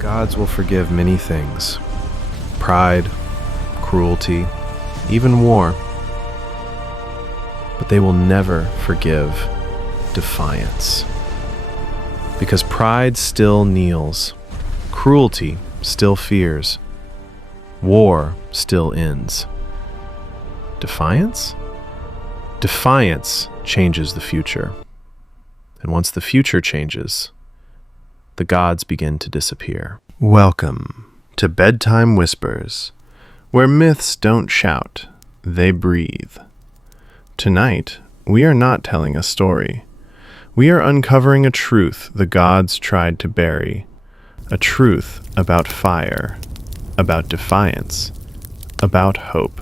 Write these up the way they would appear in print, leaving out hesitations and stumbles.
gods will forgive many things: pride, cruelty, even war. But they will never forgive defiance. Because pride still kneels, cruelty still fears, war still ends. Defiance? Defiance changes the future. And once the future changes, the gods begin to disappear. Welcome to Bedtime Whispers, where myths don't shout, they breathe. Tonight, we are not telling a story. We are uncovering a truth the gods tried to bury, a truth about fire, about defiance, about hope.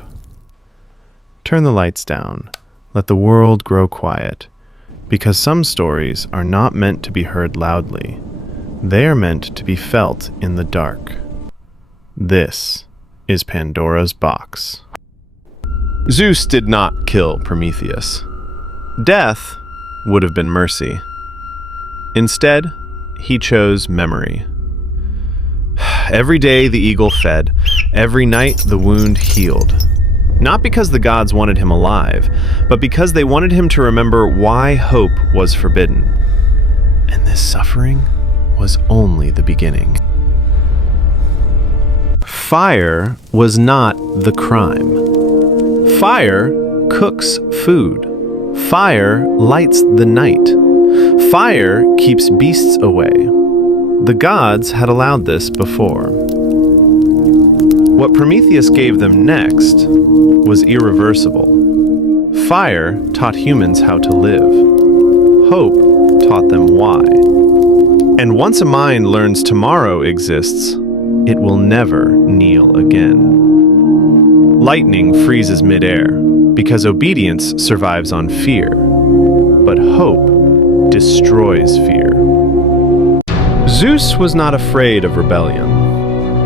Turn the lights down. Let the world grow quiet, because some stories are not meant to be heard loudly. They are meant to be felt in the dark. This is Pandora's box. Zeus did not kill Prometheus. Death would have been mercy. Instead, he chose memory. Every day the eagle fed, every night the wound healed. Not because the gods wanted him alive, but because they wanted him to remember why hope was forbidden. And this suffering was only the beginning. Fire was not the crime. Fire cooks food. Fire lights the night. Fire keeps beasts away. The gods had allowed this before. What Prometheus gave them next was irreversible. Fire taught humans how to live. Hope taught them why. And once a mind learns tomorrow exists, it will never kneel again. Lightning freezes midair because obedience survives on fear, but hope destroys fear. Zeus was not afraid of rebellion.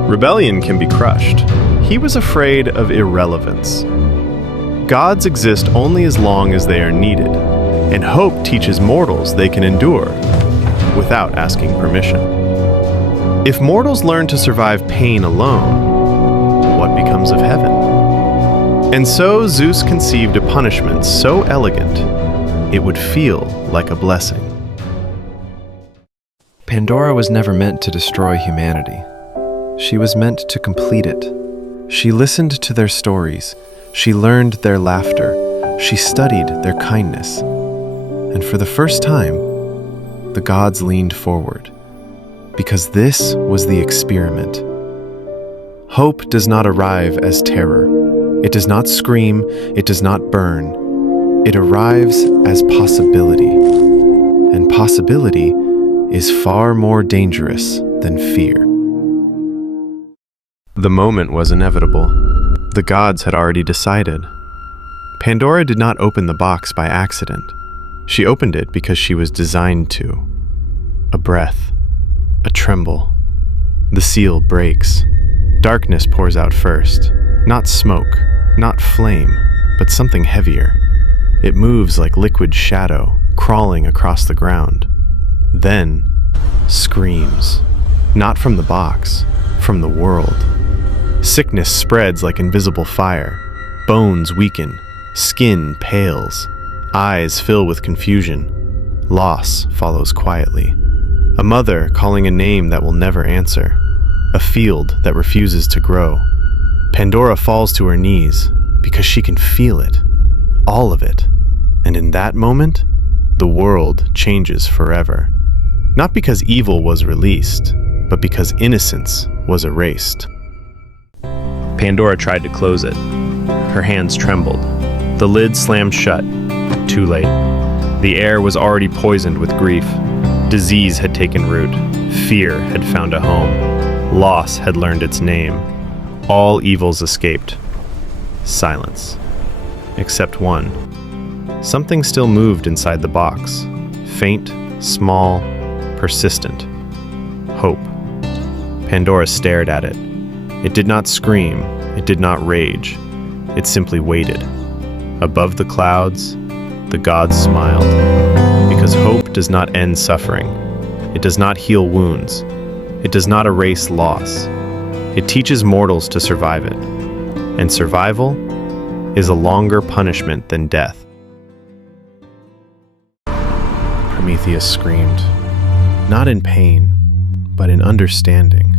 Rebellion can be crushed. He was afraid of irrelevance. Gods exist only as long as they are needed, and hope teaches mortals they can endure without asking permission. If mortals learn to survive pain alone, what becomes of heaven? And so Zeus conceived a punishment so elegant, it would feel like a blessing. Pandora was never meant to destroy humanity. She was meant to complete it. She listened to their stories. She learned their laughter. She studied their kindness. And for the first time, the gods leaned forward, because this was the experiment. Hope does not arrive as terror. It does not scream. It does not burn. It arrives as possibility. And possibility is far more dangerous than fear. The moment was inevitable. The gods had already decided. Pandora did not open the box by accident. She opened it because she was designed to. A breath, a tremble. The seal breaks. Darkness pours out first. Not smoke, not flame, but something heavier. It moves like liquid shadow, crawling across the ground. Then, screams. Not from the box, from the world. Sickness spreads like invisible fire. Bones weaken. Skin pales. Eyes fill with confusion. Loss follows quietly. A mother calling a name that will never answer. A field that refuses to grow. Pandora falls to her knees because she can feel it. All of it. And in that moment, the world changes forever. Not because evil was released, but because innocence was erased. Pandora tried to close it. Her hands trembled. The lid slammed shut. Too late. The air was already poisoned with grief. Disease had taken root. Fear had found a home. Loss had learned its name. All evils escaped. Silence. Except one. Something still moved inside the box. Faint, small, persistent. Hope. Pandora stared at it. It did not scream. It did not rage. It simply waited. Above the clouds, the gods smiled. Because hope does not end suffering. It does not heal wounds. It does not erase loss. It teaches mortals to survive it. And survival is a longer punishment than death. Prometheus screamed, not in pain, but in understanding.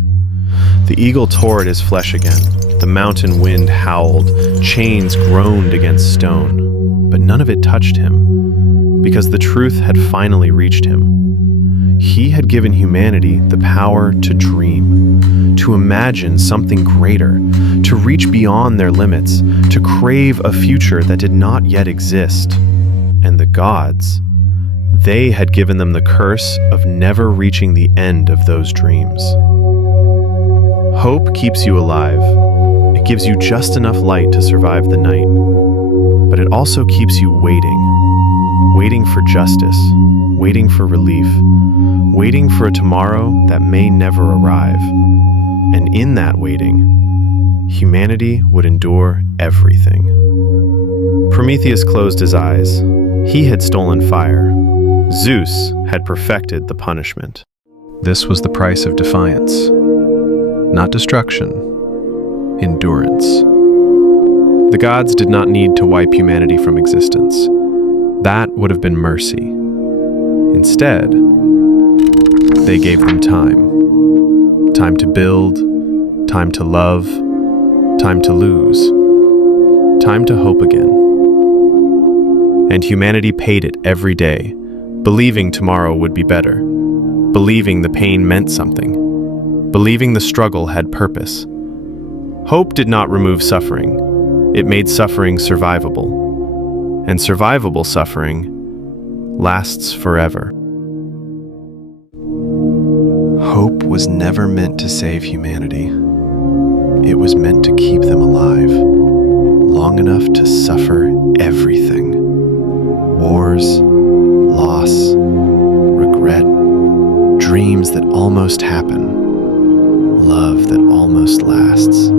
The eagle tore at his flesh again. The mountain wind howled, chains groaned against stone, but none of it touched him, because the truth had finally reached him. He had given humanity the power to dream, to imagine something greater, to reach beyond their limits, to crave a future that did not yet exist. And the gods, they had given them the curse of never reaching the end of those dreams. Hope keeps you alive. It gives you just enough light to survive the night, but it also keeps you waiting for justice, waiting for relief, waiting for a tomorrow that may never arrive. And in that waiting, humanity would endure everything. Prometheus closed his eyes. He had stolen fire. Zeus had perfected the punishment. This was the price of defiance. Not destruction, endurance. The gods did not need to wipe humanity from existence. That would have been mercy. Instead, they gave them time. Time to build, time to love, time to lose, time to hope again. And humanity paid it every day, believing tomorrow would be better, believing the pain meant something, believing the struggle had purpose. Hope did not remove suffering. It made suffering survivable. And survivable suffering lasts forever. Hope was never meant to save humanity. It was meant to keep them alive, long enough to suffer everything. Wars, loss, regret, dreams that almost happen, love that almost lasts.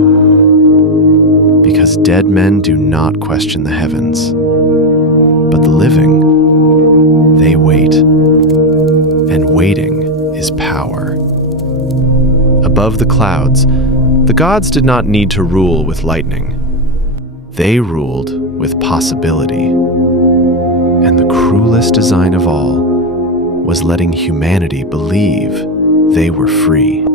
Because dead men do not question the heavens, but the living, they wait. And waiting is power. Above the clouds, the gods did not need to rule with lightning. They ruled with possibility. And the cruelest design of all was letting humanity believe they were free.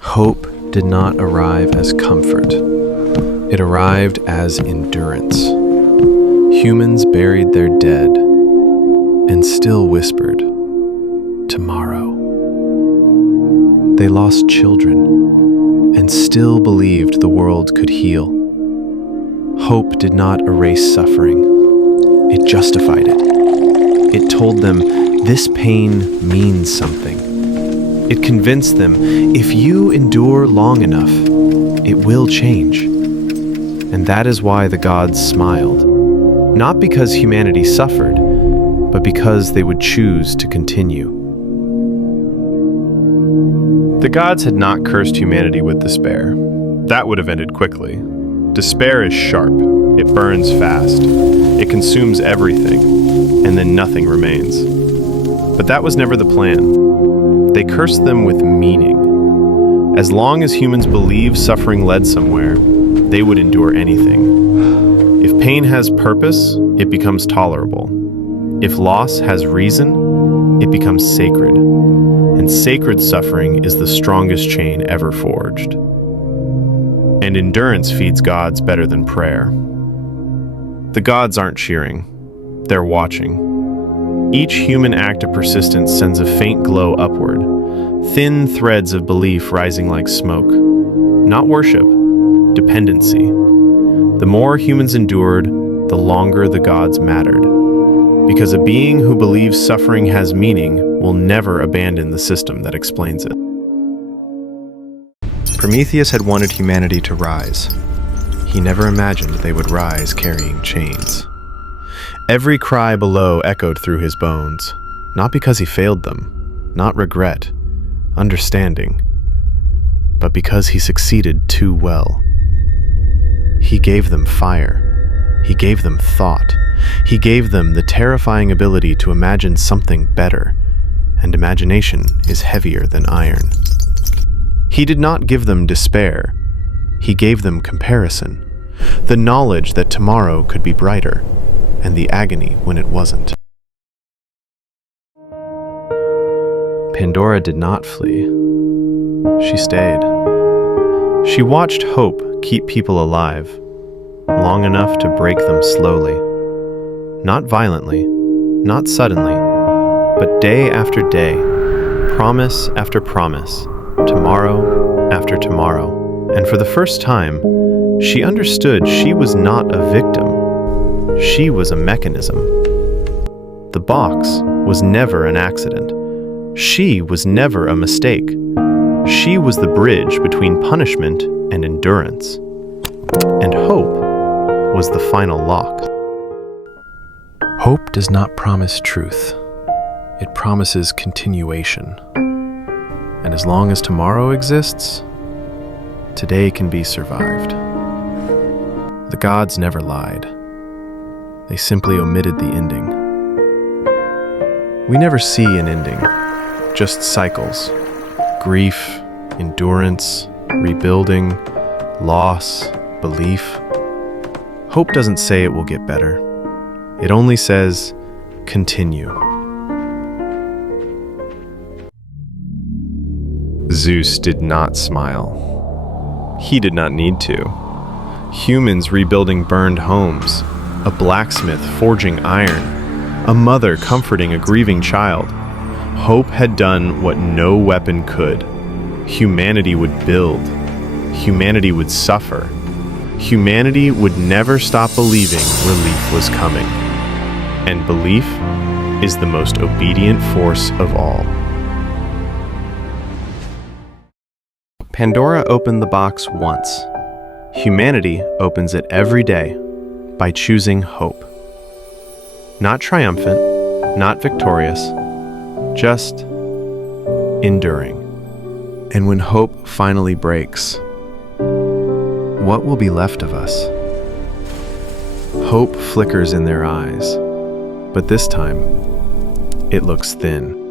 Hope did not arrive as comfort. It arrived as endurance. Humans buried their dead and still whispered, tomorrow. They lost children and still believed the world could heal. Hope did not erase suffering. It justified it. It told them this pain means something. It convinced them, if you endure long enough, it will change. And that is why the gods smiled. Not because humanity suffered, but because they would choose to continue. The gods had not cursed humanity with despair. That would have ended quickly. Despair is sharp. It burns fast. It consumes everything, and then nothing remains. But that was never the plan. They cursed them with meaning. As long as humans believe suffering led somewhere, they would endure anything. If pain has purpose, it becomes tolerable. If loss has reason, it becomes sacred. And sacred suffering is the strongest chain ever forged. And endurance feeds gods better than prayer. The gods aren't cheering. They're watching. Each human act of persistence sends a faint glow upward, thin threads of belief rising like smoke. Not worship, dependency. The more humans endured, the longer the gods mattered. Because a being who believes suffering has meaning will never abandon the system that explains it. Prometheus had wanted humanity to rise. He never imagined they would rise carrying chains. Every cry below echoed through his bones, not because he failed them, not regret, understanding, but because he succeeded too well. He gave them fire. He gave them thought. He gave them the terrifying ability to imagine something better, and imagination is heavier than iron. He did not give them despair. He gave them comparison, the knowledge that tomorrow could be brighter, and the agony when it wasn't. Pandora did not flee. She stayed. She watched hope keep people alive, long enough to break them slowly. Not violently, not suddenly, but day after day, promise after promise, tomorrow after tomorrow. And for the first time, she understood she was not a victim. She was a mechanism. The box was never an accident. She was never a mistake. She was the bridge between punishment and endurance. And hope was the final lock. Hope does not promise truth. It promises continuation. And as long as tomorrow exists, today can be survived. The gods never lied. They simply omitted the ending. We never see an ending, just cycles. Grief, endurance, rebuilding, loss, belief. Hope doesn't say it will get better. It only says, continue. Zeus did not smile. He did not need to. Humans rebuilding burned homes, a blacksmith forging iron, a mother comforting a grieving child. Hope had done what no weapon could. Humanity would build. Humanity would suffer. Humanity would never stop believing relief was coming. And belief is the most obedient force of all. Pandora opened the box once. Humanity opens it every day by choosing hope. Not triumphant, not victorious, just enduring. And when hope finally breaks, what will be left of us? Hope flickers in their eyes, but this time, it looks thin.